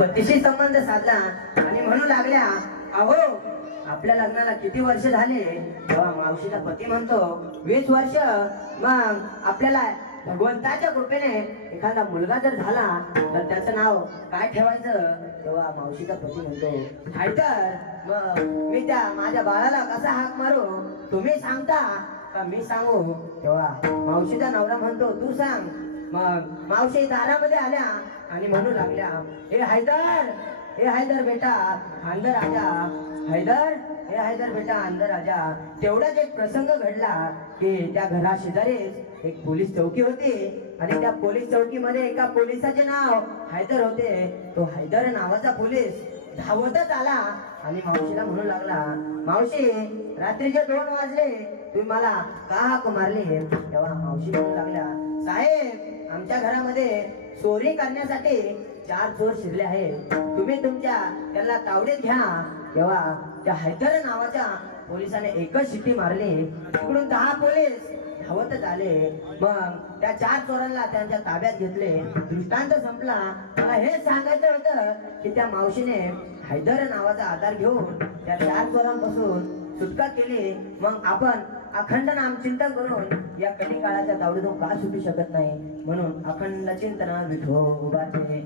पतीशी संबंध साधला आणि म्हणू लागल्या, अहो आपल्या लग्नाला किती वर्ष झाले? तेव्हा मावशीचा पती म्हणतो, 20 वर्ष. मग आपल्याला भगवंताच्या कृपेने एखादा मुलगा जर झाला तर त्याचं नाव काय ठेवायचं? तेव्हा मावशीचा पती म्हणतो, हैदर. मग मी त्या माझ्या बाळाला कसा हाक मारू? तुम्ही सांगता का मी सांगू? तेव्हा मावशीचा नवरा म्हणतो, तू सांग. मग मावशी दारामध्ये आल्या आणि म्हणू लागल्या, हे हैदर, हे हैदर बेटा, अंदर आजा. हैदर, हे हैदर बेटा, अंदर आजा. तेवढाच एक प्रसंग घडला की त्या घरा शेजारीच एक पोलीस चौकी होती आणि त्या पोलीस चौकीमध्ये एका पोलिसाचे नाव हैदर होते. तो हैदर नावाचा पोलीस धावतच आला आणि मावशीला म्हणू लागला, मावशी रात्रीचे 2 वाजले, तुम्ही मला का हाक मारली? तेव्हा मावशी म्हणू लागल्या, साहेब आमच्या घरामध्ये चोरी करण्यासाठी 4 चोर शिरले आहेत, तुम्ही तुमच्या त्याला तावडीत घ्या. तेव्हा त्या हैदर नावाच्या पोलिसाने एकच शिट्टी मारली, तिकडून 10 पोलीस धावतच आले. मग त्या 4 चोरांना त्यांच्या ताब्यात घेतले. दृष्टांत संपला. मला हे सांगायचं होतं की त्या मावशीने हैदर नावाचा आधार घेऊन त्या 4 चोरांपासून सुटका केली. मग आपण अखंड नामचिंतन करून या कलिकाळाच्या तावडीतून का सुटू शकत नाही? म्हणून अखंड चिंतना विठो उभारते.